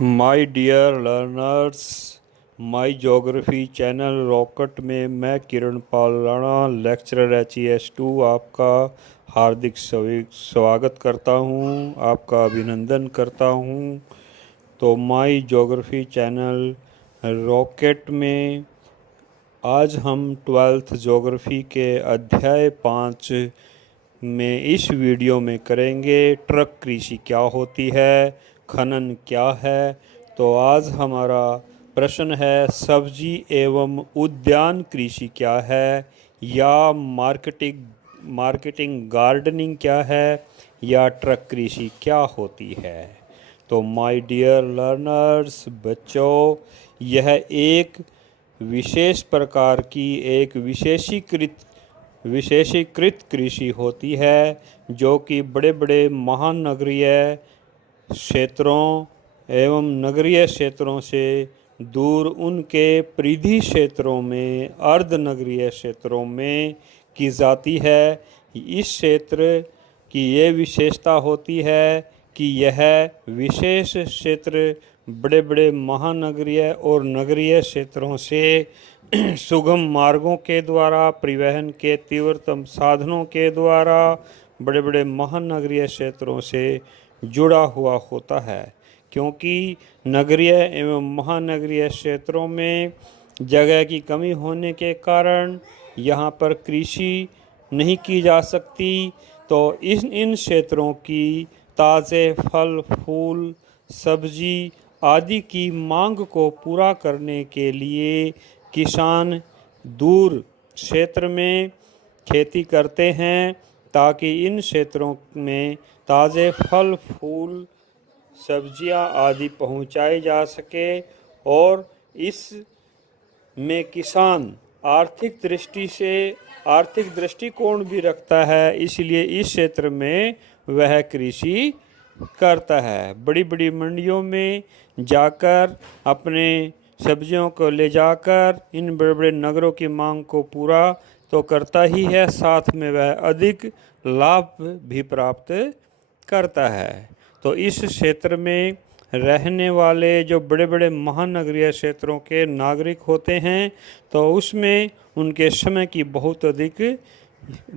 My dear learners, my geography channel rocket में मैं किरण Pal Rana lecturer HES2 आपका हार्दिक स्वागत करता हूं, आपका अभिनंदन करता हूं। तो माय ज्योग्राफी चैनल रॉकेट में आज हम 12th ज्योग्राफी के अध्याय 5 में इस वीडियो में करेंगे ट्रक कृषि क्या होती है, खनन क्या है। तो आज हमारा प्रश्न है सब्जी एवं उद्यान कृषि क्या है, या मार्केटिंग गार्डनिंग क्या है, या ट्रक कृषि क्या होती है। तो माय डियर लर्नर्स, बच्चों, यह एक विशेष प्रकार की एक विशेषीकृत कृषि होती है जो कि बड़े बड़े महानगरीय क्षेत्रों एवं नगरीय क्षेत्रों से दूर उनके परिधि क्षेत्रों में, अर्ध नगरीय क्षेत्रों में की जाती है। इस क्षेत्र की ये विशेषता होती है कि यह विशेष क्षेत्र बड़े बड़े महानगरीय और नगरीय क्षेत्रों से सुगम मार्गों के द्वारा, परिवहन के तीव्रतम साधनों के द्वारा बड़े बड़े महानगरीय क्षेत्रों से जुड़ा हुआ होता है। क्योंकि नगरीय एवं महानगरीय क्षेत्रों में जगह की कमी होने के कारण यहाँ पर कृषि नहीं की जा सकती, तो इन क्षेत्रों की ताज़े फल फूल सब्जी आदि की मांग को पूरा करने के लिए किसान दूर क्षेत्र में खेती करते हैं, ताकि इन क्षेत्रों में ताज़े फल फूल सब्जियां आदि पहुंचाई जा सके। और इस में किसान आर्थिक दृष्टिकोण भी रखता है, इसलिए इस क्षेत्र में वह कृषि करता है। बड़ी बड़ी मंडियों में जाकर अपने सब्जियों को ले जाकर इन बड़े बड़े नगरों की मांग को पूरा तो करता ही है, साथ में वह अधिक लाभ भी प्राप्त करता है। तो इस क्षेत्र में रहने वाले जो बड़े बड़े महानगरीय क्षेत्रों के नागरिक होते हैं, तो उसमें उनके समय की बहुत अधिक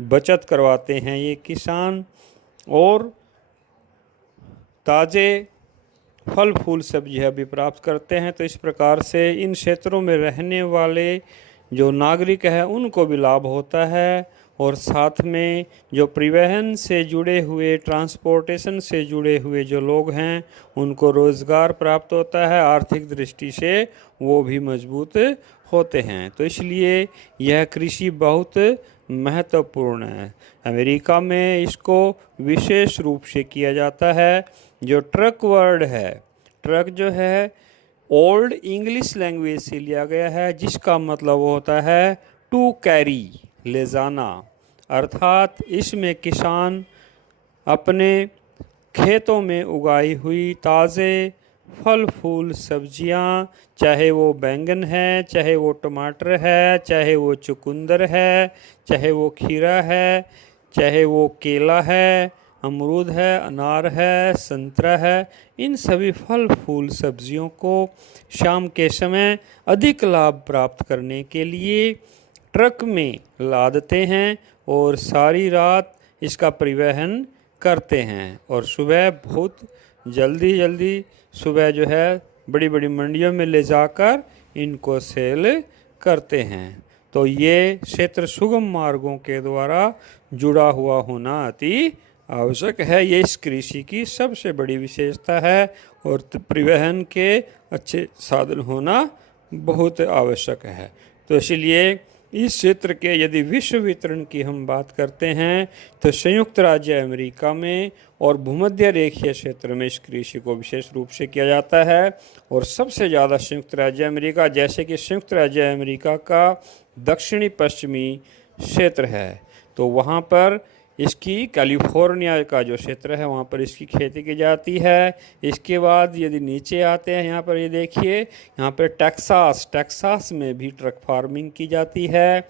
बचत करवाते हैं ये किसान, और ताज़े फल फूल सब्जियां भी प्राप्त करते हैं। तो इस प्रकार से इन क्षेत्रों में रहने वाले जो नागरिक हैं उनको भी लाभ होता है, और साथ में जो परिवहन से जुड़े हुए, ट्रांसपोर्टेशन से जुड़े हुए जो लोग हैं उनको रोज़गार प्राप्त होता है, आर्थिक दृष्टि से वो भी मजबूत होते हैं। तो इसलिए यह कृषि बहुत महत्वपूर्ण है। अमेरिका में इसको विशेष रूप से किया जाता है। जो ट्रक वर्ड है, ट्रक जो है ओल्ड इंग्लिश लैंग्वेज से लिया गया है, जिसका मतलब होता है टू कैरी, ले जाना। अर्थात इसमें किसान अपने खेतों में उगाई हुई ताज़े फल फूल सब्जियां, चाहे वो बैंगन है, चाहे वो टमाटर है, चाहे वो चुकंदर है, चाहे वो खीरा है, चाहे वो केला है, अमरूद है, अनार है, संतरा है, इन सभी फल फूल सब्जियों को शाम के समय अधिक लाभ प्राप्त करने के लिए ट्रक में लादते हैं और सारी रात इसका परिवहन करते हैं, और सुबह बहुत जल्दी सुबह जो है बड़ी बड़ी मंडियों में ले जाकर इनको सेल करते हैं। तो ये क्षेत्र सुगम मार्गों के द्वारा जुड़ा हुआ होना अति आवश्यक है। ये इस कृषि की सबसे बड़ी विशेषता है, और परिवहन के अच्छे साधन होना बहुत आवश्यक है। तो इसलिए इस क्षेत्र के यदि विश्व वितरण की हम बात करते हैं तो संयुक्त राज्य अमेरिका में और भूमध्य रेखीय क्षेत्र में इस कृषि को विशेष रूप से किया जाता है। और सबसे ज़्यादा संयुक्त राज्य अमेरिका, जैसे कि संयुक्त राज्य अमेरिका का दक्षिणी पश्चिमी क्षेत्र है, तो वहाँ पर इसकी कैलिफोर्निया का जो क्षेत्र है वहाँ पर इसकी खेती की जाती है। इसके बाद यदि नीचे आते हैं, यहाँ पर ये देखिए, यहाँ पर टेक्सास में भी ट्रक फार्मिंग की जाती है।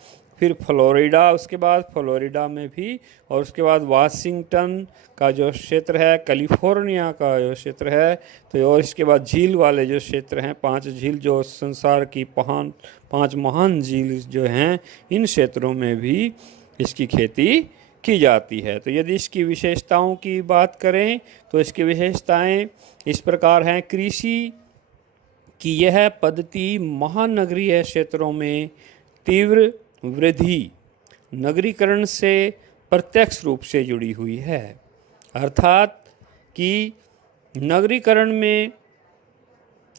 फिर फ्लोरिडा, उसके बाद फ्लोरिडा में भी, और उसके बाद वाशिंगटन का जो क्षेत्र है, कैलिफोर्निया का जो क्षेत्र है, तो और इसके बाद झील वाले जो क्षेत्र हैं, 5 झील जो संसार की 5 महान झील जो हैं, इन क्षेत्रों में भी इसकी खेती की जाती है। तो यदि इसकी विशेषताओं की बात करें तो इसकी विशेषताएं इस प्रकार हैं। कृषि की यह पद्धति महानगरीय क्षेत्रों में तीव्र वृद्धि नगरीकरण से प्रत्यक्ष रूप से जुड़ी हुई है, अर्थात कि नगरीकरण में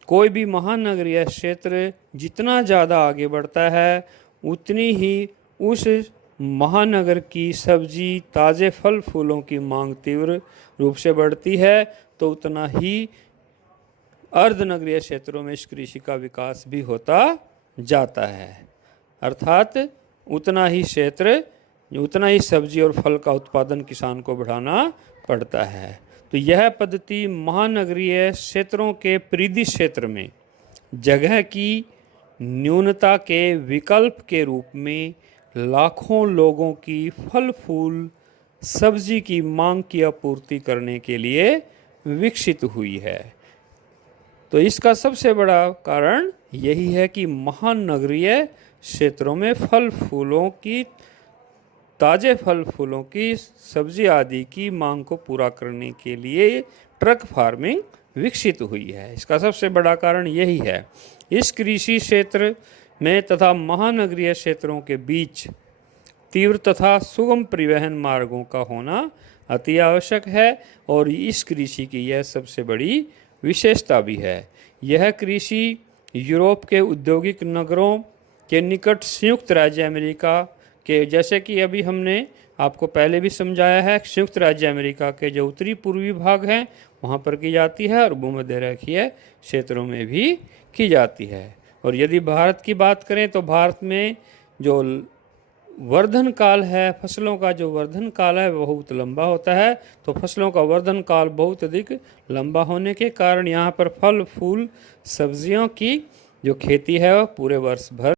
कोई भी महानगरीय क्षेत्र जितना ज़्यादा आगे बढ़ता है, उतनी ही उस महानगर की सब्जी, ताज़े फल फूलों की मांग तीव्र रूप से बढ़ती है, तो उतना ही अर्धनगरीय क्षेत्रों में इस कृषि का विकास भी होता जाता है, अर्थात उतना ही क्षेत्र, उतना ही सब्जी और फल का उत्पादन किसान को बढ़ाना पड़ता है। तो यह पद्धति महानगरीय क्षेत्रों के परिधि क्षेत्र में जगह की न्यूनता के विकल्प के रूप में लाखों लोगों की फल फूल सब्जी की मांग की आपूर्ति करने के लिए विकसित हुई है। तो इसका सबसे बड़ा कारण यही है कि महानगरीय क्षेत्रों में फल फूलों की, ताज़े फल फूलों की, सब्जी आदि की मांग को पूरा करने के लिए ट्रक फार्मिंग विकसित हुई है। इसका सबसे बड़ा कारण यही है। इस कृषि क्षेत्र में तथा महानगरीय क्षेत्रों के बीच तीव्र तथा सुगम परिवहन मार्गों का होना अति आवश्यक है, और इस कृषि की यह सबसे बड़ी विशेषता भी है। यह कृषि यूरोप के औद्योगिक नगरों के निकट संयुक्त राज्य अमेरिका के, जैसे कि अभी हमने आपको पहले भी समझाया है, संयुक्त राज्य अमेरिका के जो उत्तरी पूर्वी भाग हैं वहाँ पर की जाती है, और भूमध्यरेखीय क्षेत्रों में भी की जाती है। और यदि भारत की बात करें तो भारत में जो वर्धन काल है, फसलों का जो वर्धन काल है वह बहुत लंबा होता है। तो फसलों का वर्धन काल बहुत अधिक लंबा होने के कारण यहाँ पर फल फूल सब्जियों की जो खेती है वह पूरे वर्ष भर